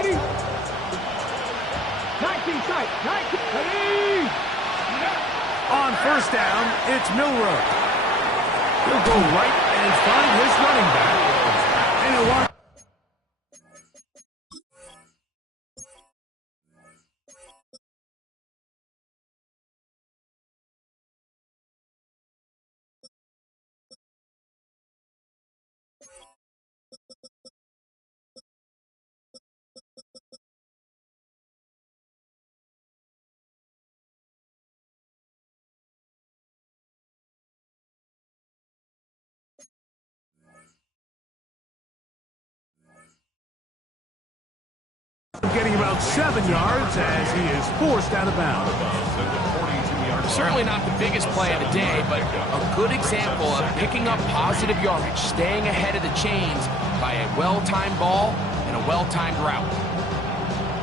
Ready? 19 sight. 19. Ready? On first down, it's Milroe. He'll go right and find his running back. And he'll watch. Getting about 7 yards as he is forced out of bounds. Certainly not the biggest play of the day, but a good example of picking up positive yardage, staying ahead of the chains by a well-timed ball and a well-timed route.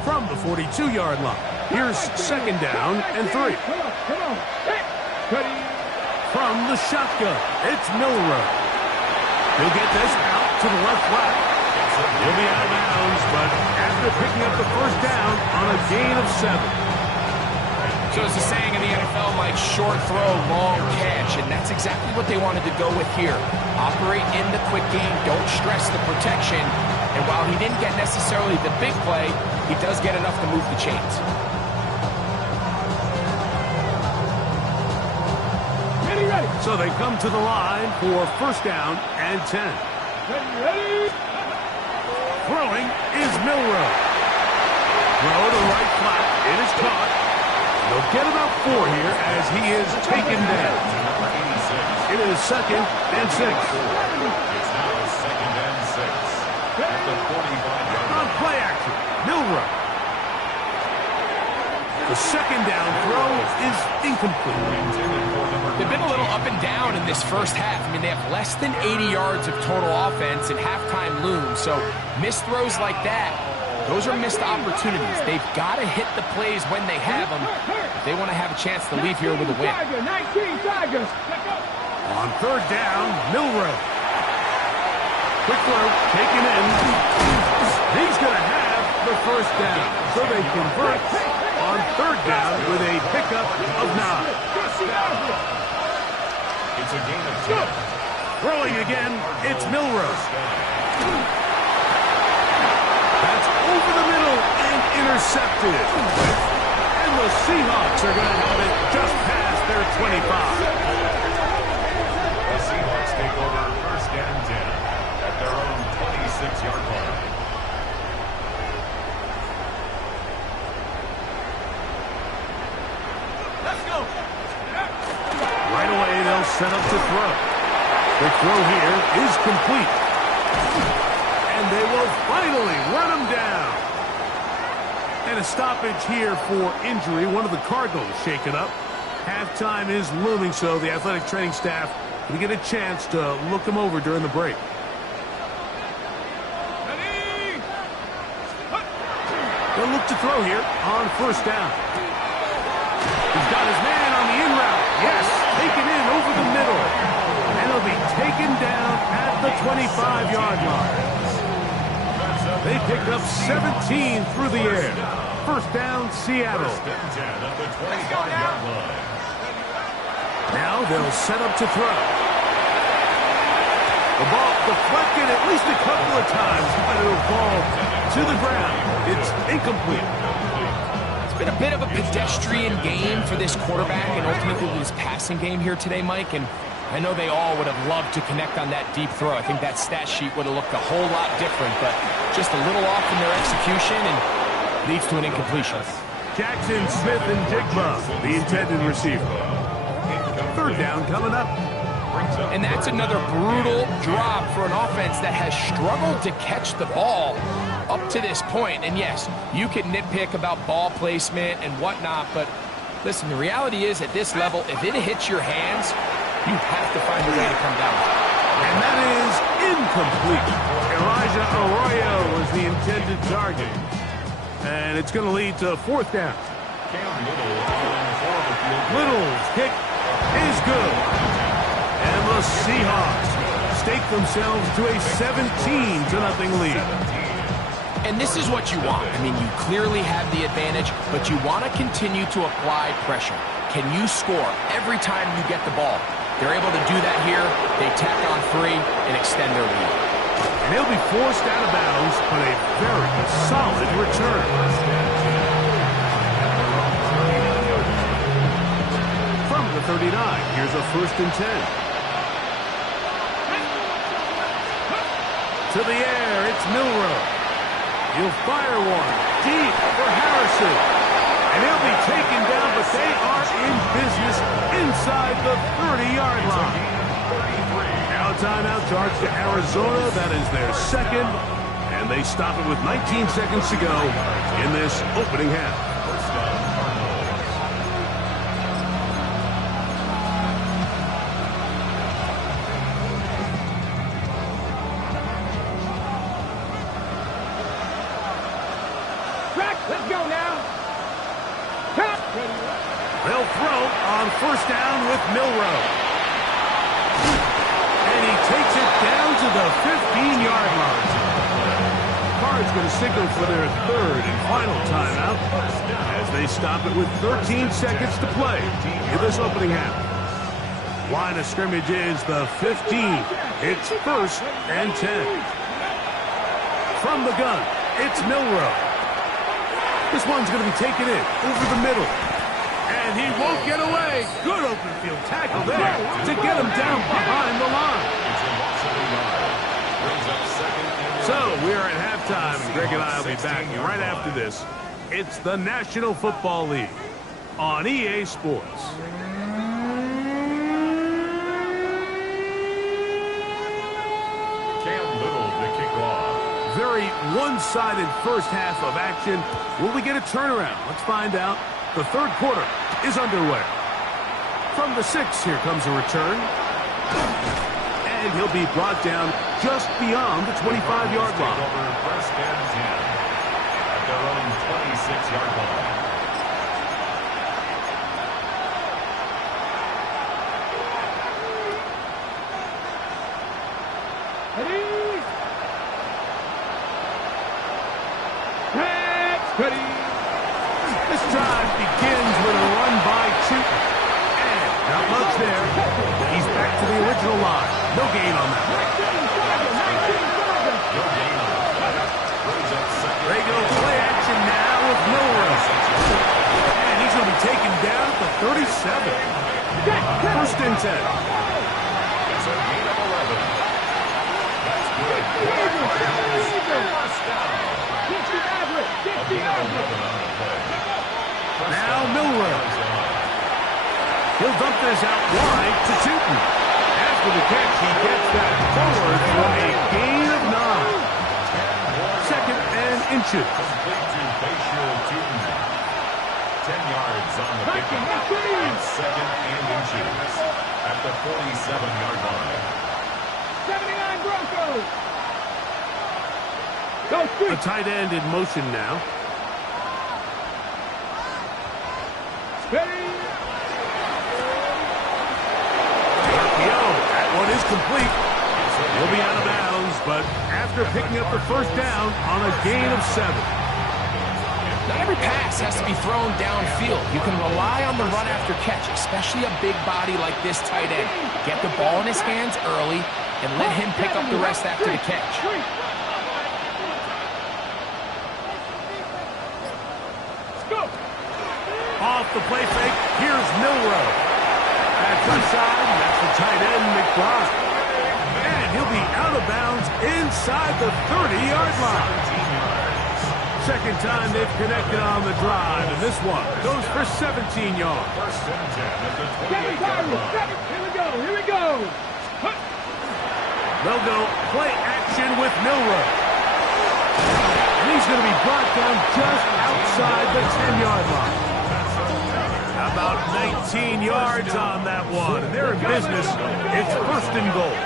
From the 42-yard line, here's second down and 3. Come on. Ready? From the shotgun, it's Milroe. He'll get this out to the left flat. He'll be out of bounds, but after picking up the first down on a gain of 7. So as the saying in the NFL, Mike, short throw, long catch, and that's exactly what they wanted to go with here. Operate in the quick game, don't stress the protection, and while he didn't get necessarily the big play, he does get enough to move the chains. Ready? So they come to the line for first down and 10. Ready? Throwing is Milroe. Throw to right flat. It is caught. They'll get about 4 here as he is taken down. It is second and 6. It's now second and 6. At the 45-yard line. On play action, Milroe. The second down throw is incomplete. They've been a little up and down in this first half. I mean, they have less than 80 yards of total offense and halftime looms. So missed throws like that, those are missed opportunities. They've got to hit the plays when they have them if they want to have a chance to leave here with a win. 19 Tigers. On third down, Milroe. Quick throw, taken in. He's going to have the first down. So they convert on third down with a pickup of 9. It's a gain of 10. Throwing again, it's Milroe. That's over the middle and intercepted. And the Seahawks are going to have it just past their 25. The Seahawks take over first and 10 at their own 26-yard line. Let's go. Right away, they'll set up to throw. The throw here is complete. And they will finally run him down. And a stoppage here for injury. One of the Cardinals shaken up. Halftime is looming, so the athletic training staff will get a chance to look him over during the break. Ready? They'll look to throw here on first down. He's got his man on the in route. Yes, taken in over the middle. And he'll be taken down at the 25-yard line. They pick up 17 through the air. First down, Seattle. First and 10 at the 25-yard line. Now they'll set up to throw. The ball deflected at least a couple of times, but it'll fall to the ground. It's incomplete. It's been a bit of a pedestrian game for this quarterback and ultimately his passing game here today, Mike, and I know they all would have loved to connect on that deep throw. I think that stat sheet would have looked a whole lot different, but just a little off in their execution and leads to an incompletion. Jackson, Smith, and Jigba, the intended receiver. Third down coming up. And that's another brutal drop for an offense that has struggled to catch the ball up to this point. And yes, you can nitpick about ball placement and whatnot, but listen, the reality is at this level, if it hits your hands, you have to find a way to come down. And that is incomplete. Elijah Arroyo was the intended target. And it's going to lead to fourth down. Little's kick is good. And the Seahawks stake themselves to a 17-0 lead. And this is what you want. I mean, you clearly have the advantage, but you want to continue to apply pressure. Can you score every time you get the ball? They're able to do that here. They tack on 3 and extend their lead. And he'll be forced out of bounds, but a very solid return. From the 39, here's a 1st and 10. To the air, it's Milroe. He'll fire one deep for Harrison. And he'll be taken down, but they are in business inside the 30-yard line. Now timeout charge to Arizona. That is their 2nd. And they stop it with 19 seconds to go in this opening half. Let's go now. They'll throw on 1st down with Milroe. And he takes it down to the 15-yard line. Cards going to signal for their 3rd and final timeout as they stop it with 13 seconds to play in this opening half. Line of scrimmage is the 15. It's 1st and 10. From the gun, it's Milroe. This one's going to be taken in over the middle. And he won't get away. Good open field tackle there to get him down behind the line. So we are at halftime. Greg and I will be back right after this. It's the National Football League on EA Sports. Very one-sided first half of action. Will we get a turnaround? Let's find out. The 3rd quarter is underway. From the 6, here comes a return. And he'll be brought down just beyond the 25-yard line. 1st and 10 at their own 26-yard line. This drive begins with a run by Chuton. And not much there. He's back to the original line. No gain on that. Regular play action now with Milroe. And he's going to be taken down at the 37. 1st and 10. It's a gain of 11. That's good. Now Milroe. He'll dump this out wide to Chuton. After the catch, he gets that forward for a gain of 9. 2nd and inches. Complete to Bashir Chuton. 10 yards on the pickup. And 2nd and inches at the 47-yard line. 79 Broncos. A tight end in motion now. That one is complete. He'll be out of bounds, but after picking up the 1st down on a gain of 7. Not every pass has to be thrown downfield. You can rely on the run after catch, especially a big body like this tight end. Get the ball in his hands early and let him pick up the rest after the catch. Off the play fake, here's Milroe. That's inside, that's the tight end, McBride. And he'll be out of bounds inside the 30-yard line. 2nd time they've connected on the drive, and this one goes for 17 yards. 1st and 10 at the 28-yard line. Here we go. They'll go play action with Milroe. And he's going to be brought down just outside the 10-yard line. About 19 yards on that one. They're in business. It's 1st and goal.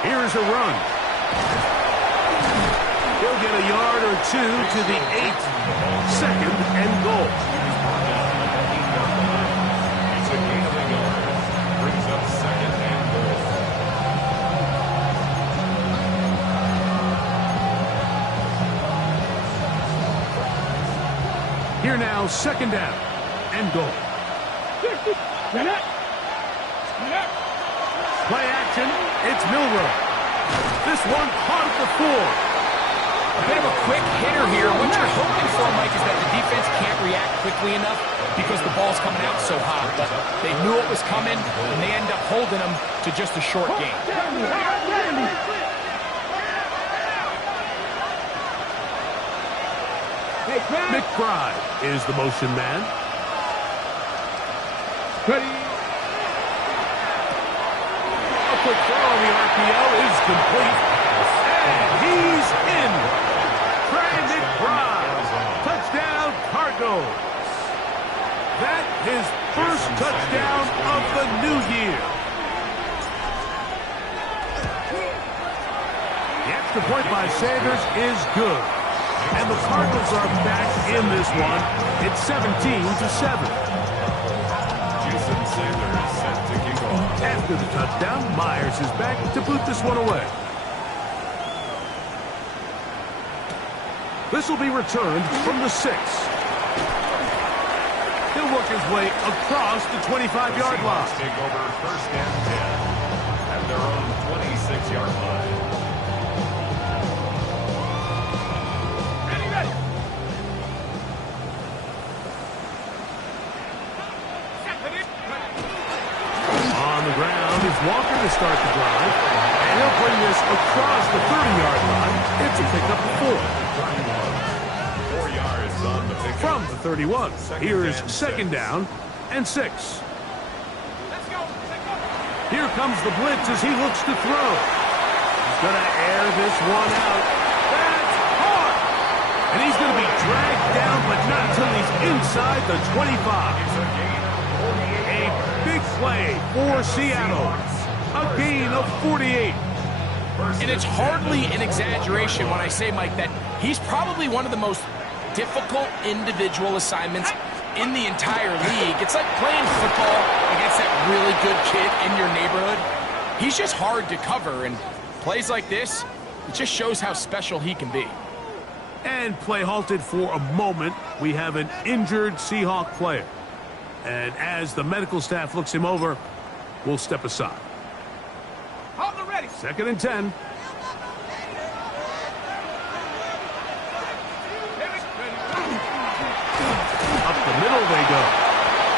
Here's a run. He'll get a yard or 2 to the 8. 2nd and goal. It's a gain of a yard. Brings up 2nd Here now, second down and goal. Play action. It's Milroe. This one caught at the 4. A bit of a quick hitter here. What you're hoping for, Mike, is that the defense can't react quickly enough because the ball's coming out so hot. But they knew it was coming, and they end up holding them to just a short game. McBride is the motion man. Ready. A quick throw on the RPO is complete. And he's in. Trey McBride. Touchdown, Cardinals. That his first touchdown of the new year. The extra point by Sanders is good. And the Cardinals are back in this one. It's 17-7. Jason Sanders set to kick off. After the touchdown, Myers is back to boot this one away. This will be returned from the 6. He'll work his way across the 25-yard line. Take over first and 10 at their own 26-yard line. Walker to start the drive, and he'll bring this across the 30-yard line. It's a pickup of 4. 4 yards on the pickup. From the 31, here is second down and 6. Here comes the blitz as he looks to throw. He's going to air this one out. That's hard! And he's going to be dragged down, but not until he's inside the 25. A big play for Seattle. A gain of 48. And it's hardly an exaggeration when I say, Mike, that he's probably one of the most difficult individual assignments in the entire league. It's like playing football against that really good kid in your neighborhood. He's just hard to cover, and plays like this, it just shows how special he can be. And play halted for a moment. We have an injured Seahawk player. And as the medical staff looks him over, we'll step aside. Hold the ready. Second and 10. Up the middle they go.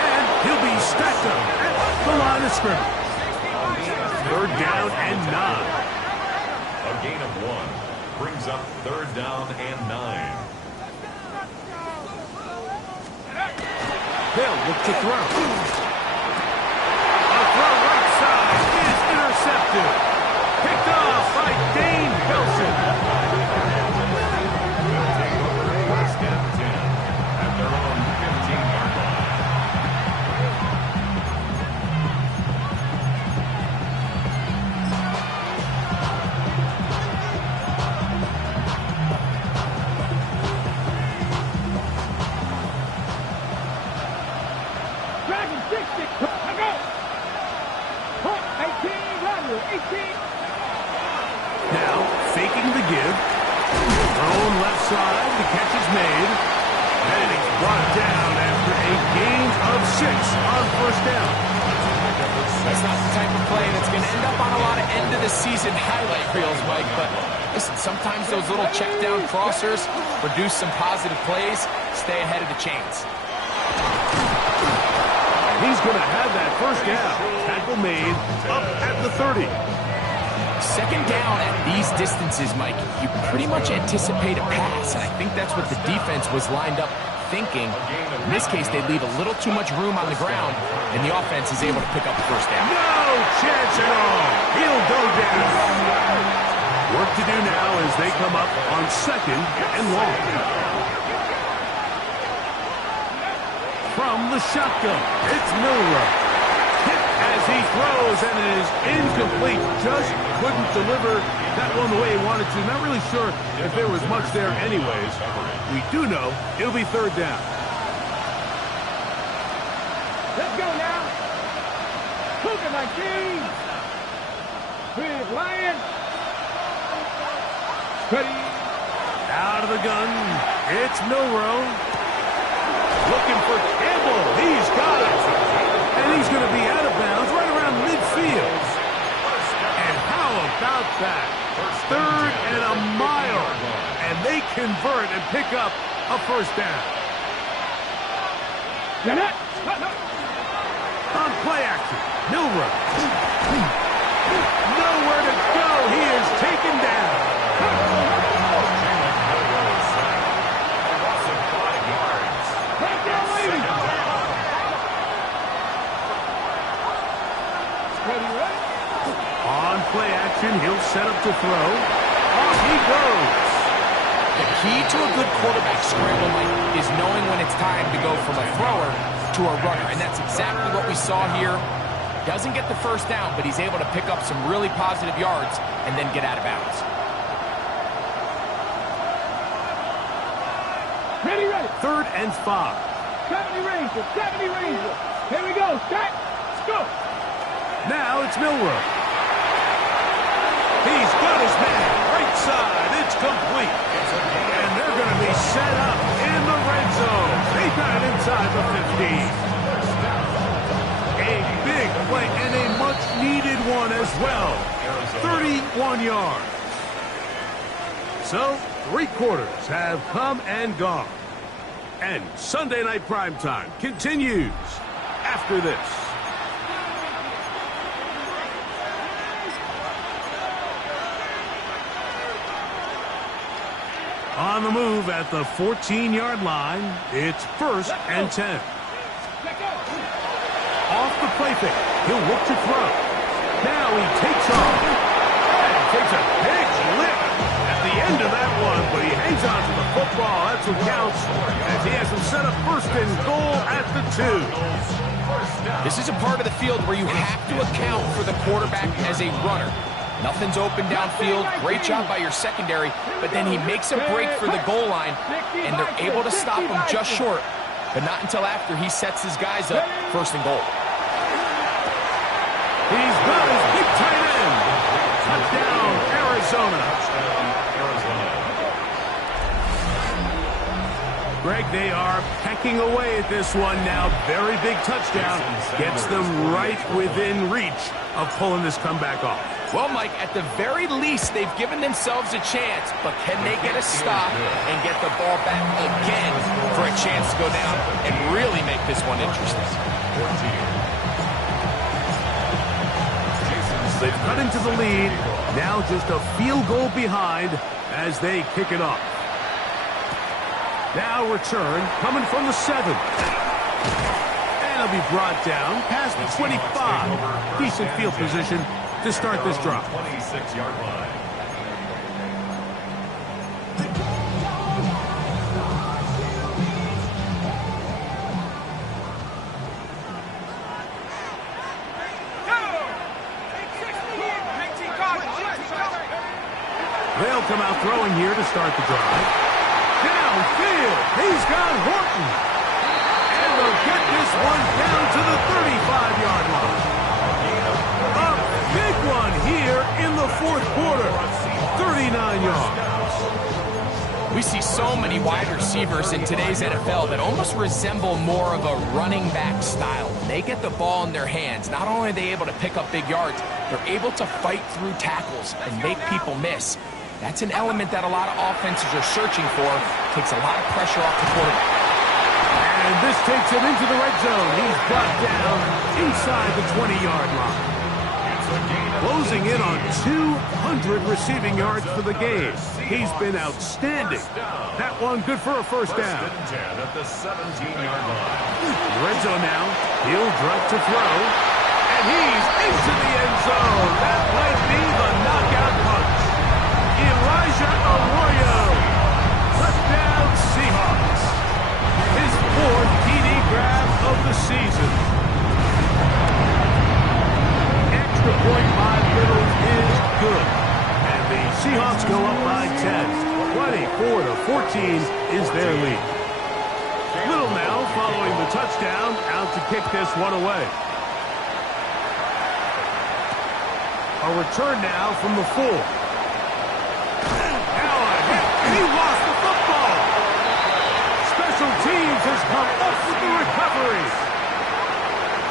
And he'll be stacked up at the line of scrimmage. Third down and 9. A gain of 1 brings up third down and 9. They'll look to throw. A throw right side is intercepted. Picked off by Dane Belson. Take over first and 10 at their own 15-yard line. Dragon 60. Go. 18. Roger. 18. Now, faking the give. Thrown left side. The catch is made. And it's brought down after a gain of 6 on first down. That's not the type of play that's going to end up on a lot of end-of-the-season highlight reels, Mike. But listen, sometimes those little check-down crossers produce some positive plays. Stay ahead of the chains. He's going to have that first down. Tackle made up at the 30. Second down at these distances, Mike, you pretty much anticipate a pass, and I think that's what the defense was lined up thinking. In this case, they leave a little too much room on the ground, and the offense is able to pick up the first down. No chance at all. He'll go down. Work to do now as they come up on second and long. From the shotgun, it's Milroe. Hit as he throws, and it is incomplete. Just couldn't deliver that one the way he wanted to. Not really sure if there was much there anyways. We do know it'll be third down. Let's go now. Cougar 19. With Lion. Ready. Out of the gun, it's Milroe. Looking for Campbell. He's got it. And he's going to be out of bounds right around midfield. And how about that? 3rd and a mile. And they convert and pick up a first down. On play action, Milrow. Nowhere to go. He is taken down. On play action, he'll set up to throw. Off he goes. The key to a good quarterback scramble, Mike, is knowing when it's time to go from a thrower to a runner, and that's exactly what we saw here. Doesn't get the first down, but he's able to pick up some really positive yards and then get out of bounds. Ready. 3rd and 5. 70 Rangers. Here we go. Start. Let's go. Now it's Milrow. He's got his man. Right side. It's complete. And they're going to be set up in the red zone. They got it inside the 15. A big play and a much-needed one as well. 31 yards. So, 3 quarters have come and gone. And Sunday Night Primetime continues after this. On the move at the 14-yard line, it's 1st and 10. Off the play fake, he'll look to throw. Now he takes off and takes a big lick at the end of that one, but he hangs on to the football. That's what counts as he has him set up 1st and goal at the 2. This is a part of the field where you have to account for the quarterback as a runner. Nothing's open downfield. Great job by your secondary, but then he makes a break for the goal line, and they're able to stop him just short, but not until after he sets his guys up 1st and goal. He's got his big tight end. Touchdown, Arizona. Greg, they are pecking away at this one now. Very big touchdown. Gets them right within reach of pulling this comeback off. Well, Mike, at the very least, they've given themselves a chance, but can they get a stop and get the ball back again for a chance to go down and really make this one interesting? They've cut into the lead. Now just a field goal behind as they kick it off. Now return coming from the 7. And it'll be brought down past the 25. Decent field position to start this drive. 26-yard line. They'll come out throwing here to start the drive. Downfield, he's got Horton. And they'll get this one down to the 35-yard line. A big one here in the 4th quarter. 39 yards. We see so many wide receivers in today's NFL that almost resemble more of a running back style. When they get the ball in their hands, not only are they able to pick up big yards, they're able to fight through tackles and make people miss. That's an element that a lot of offenses are searching for. Takes a lot of pressure off the quarterback. And this takes him into the red zone. He's brought down inside the 20-yard line. Closing in on 200 receiving yards for the game. He's been outstanding. That one good for a first down. At the 17-yard line. Red zone now. He'll drop to throw. And he's into the end zone. That might be the knockout punch. Elijah Arroyo. Touchdown Seahawks. His 4th TD grab of the season. Extra point by Little is good. And the Seahawks go up by 10. 24-14 is their lead. Little now following the touchdown, out to kick this one away. A return now from the 4. Now a hit, and he lost the football. Special teams has come up with the recovery.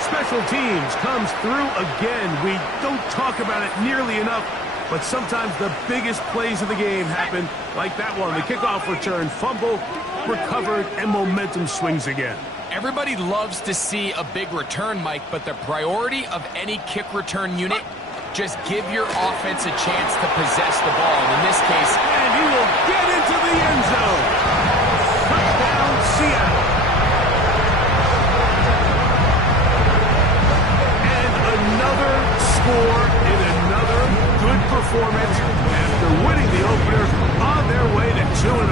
Special teams comes through again. We don't talk about it nearly enough, but sometimes the biggest plays of the game happen like that one. The kickoff return, fumble, recovered, and momentum swings again. Everybody loves to see a big return, Mike, but the priority of any kick return unit, just give your offense a chance to possess the ball. And in this case, and he will get into the end zone. Touchdown, Seattle. And another score in another good performance after winning the opener on their way to 2-0.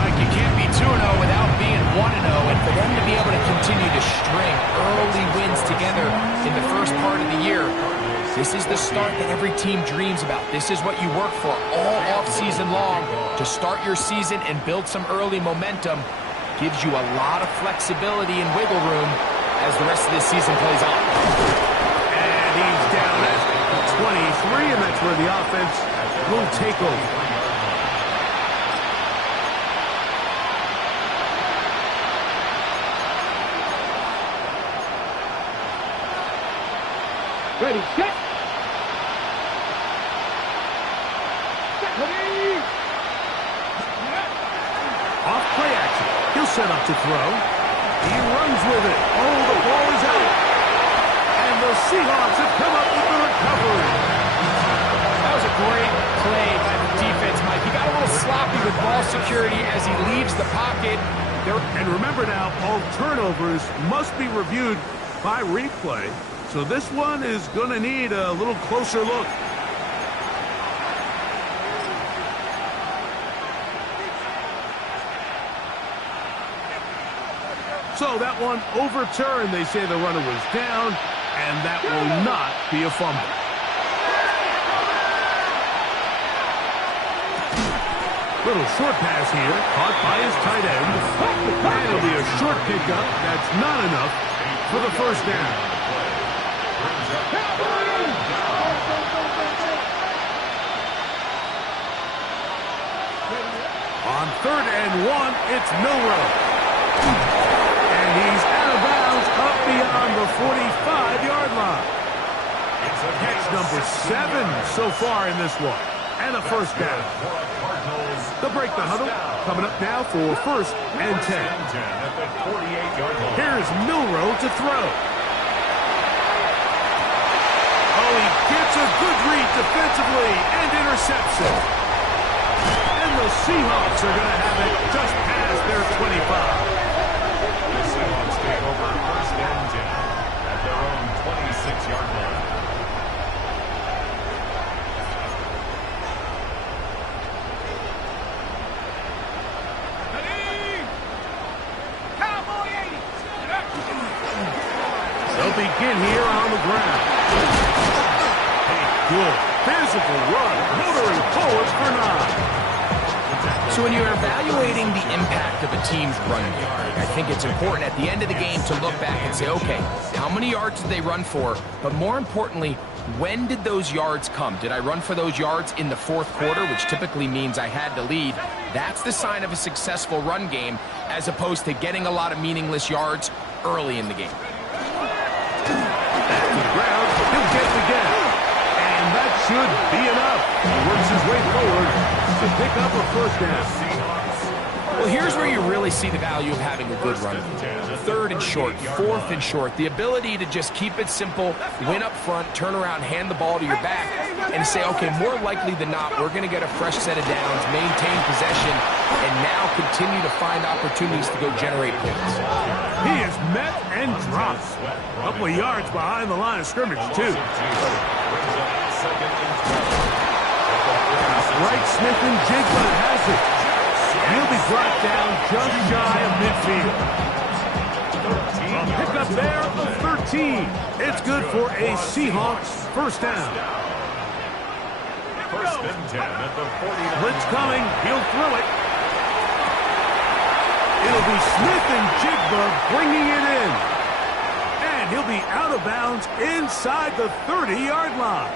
Mike, you can't be 2-0 without being 1-0, and for them to be able to continue to string early wins together in the first part of the year, this is the start that every team dreams about. This is what you work for all offseason long, to start your season and build some early momentum. Gives you a lot of flexibility and wiggle room as the rest of this season plays on. And he's down at 23, and that's where the offense will take over. Ready, set. Ready. Off play action. He'll set up to throw. He runs with it. Oh, the ball is out. And the Seahawks have come up with the recovery. That was a great play by the defense, Mike. He got a little sloppy with ball security as he leaves the pocket. And remember now, all turnovers must be reviewed by replay. So this one is going to need a little closer look. So that one overturned. They say the runner was down, and that will not be a fumble. Little short pass here, caught by his tight end. And it'll be a short pickup. That's not enough for the first down. On 3rd and 1, it's Milrow. And he's out of bounds up beyond the 45-yard line. Catch number 7 so far in this one. And a first down. They'll break the huddle. Coming up now for 1st and 10. Here's Milrow to throw. Oh, he gets a good read defensively and intercepts it. And the Seahawks are going to have it just past their 25. The Seahawks take over 1st and 10 at their own 26-yard line. They'll begin here on the ground. A good physical run, motoring forward for 9. So when you're evaluating the impact of a team's run game, I think it's important at the end of the game to look back and say, okay, how many yards did they run for? But more importantly, when did those yards come? Did I run for those yards in the 4th quarter, which typically means I had to lead? That's the sign of a successful run game, as opposed to getting a lot of meaningless yards early in the game. Back to the ground, he'll get it again. And that should be enough. He works his way forward to pick up a first down. Well, here's where you really see the value of having a good run. 3rd and short, 4th and short. The ability to just keep it simple, win up front, turn around, hand the ball to your back, and say, okay, more likely than not, we're going to get a fresh set of downs, maintain possession, and now continue to find opportunities to go generate points. He is met and dropped. A couple of yards behind the line of scrimmage, too. Right, Smith and Jigba has it. And he'll be brought down just shy of midfield. A pickup there of 13. It's good for a Seahawks first down. 1st and 10 at the 49. Blitz coming. He'll throw it. It'll be Smith and Jigba bringing it in. And he'll be out of bounds inside the 30-yard line.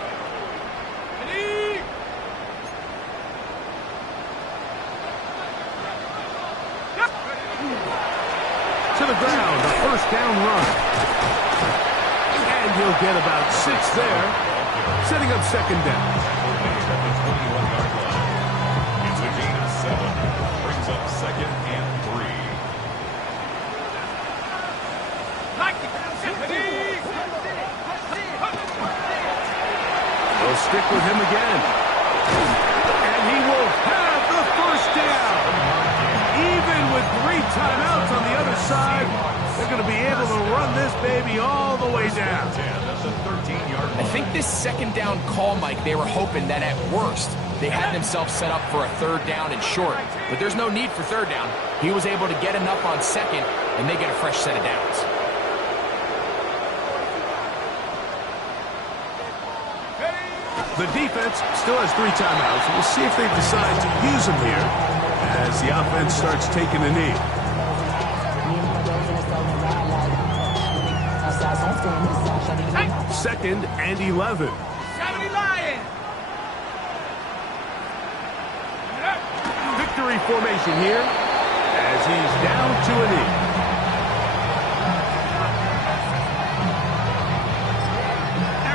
the ground, a first down run. And he'll get about 6 there, setting up second down. At the 21-yard line. It's a gain of 7. Brings up second and 3. They'll stick with him again. And he will have the first down. Even with 3 timeouts on the other side, they're going to be able to run this baby all the way down. I think this second down call, Mike, they were hoping that at worst they had themselves set up for a third down and short. But there's no need for third down. He was able to get enough on second, and they get a fresh set of downs. The defense still has 3 timeouts. We'll see if they decide to use them here as the offense starts taking a knee. Second and 11. 70 Lions. Victory formation here as he's down to a knee.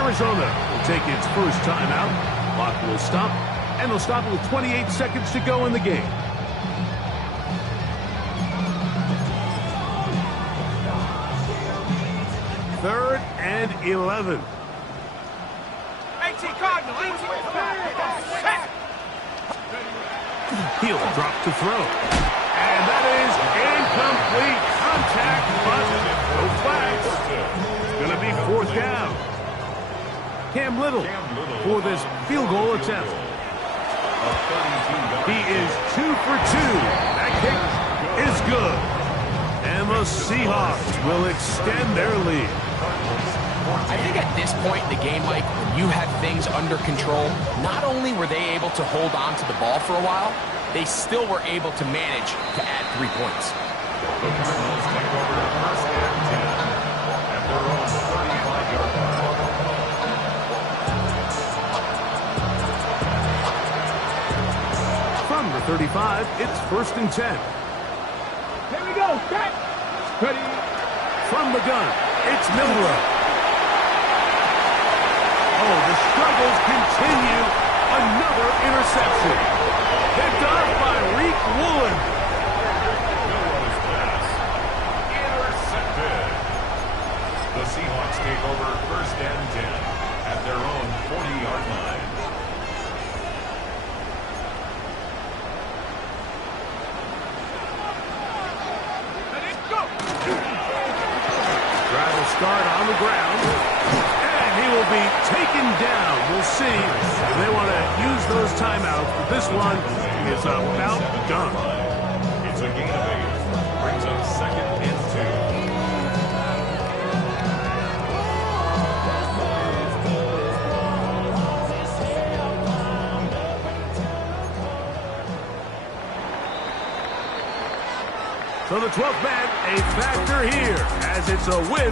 Arizona will take its first timeout. Clock will stop, and they'll stop with 28 seconds to go in the game. Third and 11. 18 Cardinal. He'll drop to throw. And that is incomplete. Contact, but no flags. It's going to be 4th down. Cam Little for this field goal attempt. He is 2 for 2. That kick is good. And the Seahawks will extend their lead. I think at this point in the game, Mike, when you have things under control, not only were they able to hold on to the ball for a while, they still were able to manage to add 3 points. The Cardinals take over first and 10 at their own 35-yard line. From the 35, it's first and 10. Here we go. Set. Ready. From the gun, it's Milrow. Oh, the struggles continue. Another interception. Picked off by Reek Woolen. Milrow's pass intercepted. The Seahawks take over first and 10 at their own 40-yard line. Drive will start on the ground. And he will be taken down. We'll see if they want to use those timeouts, but this one is about done. It's a gain of 8. Brings up second and 2. So the 12th man, a factor here, as it's a win.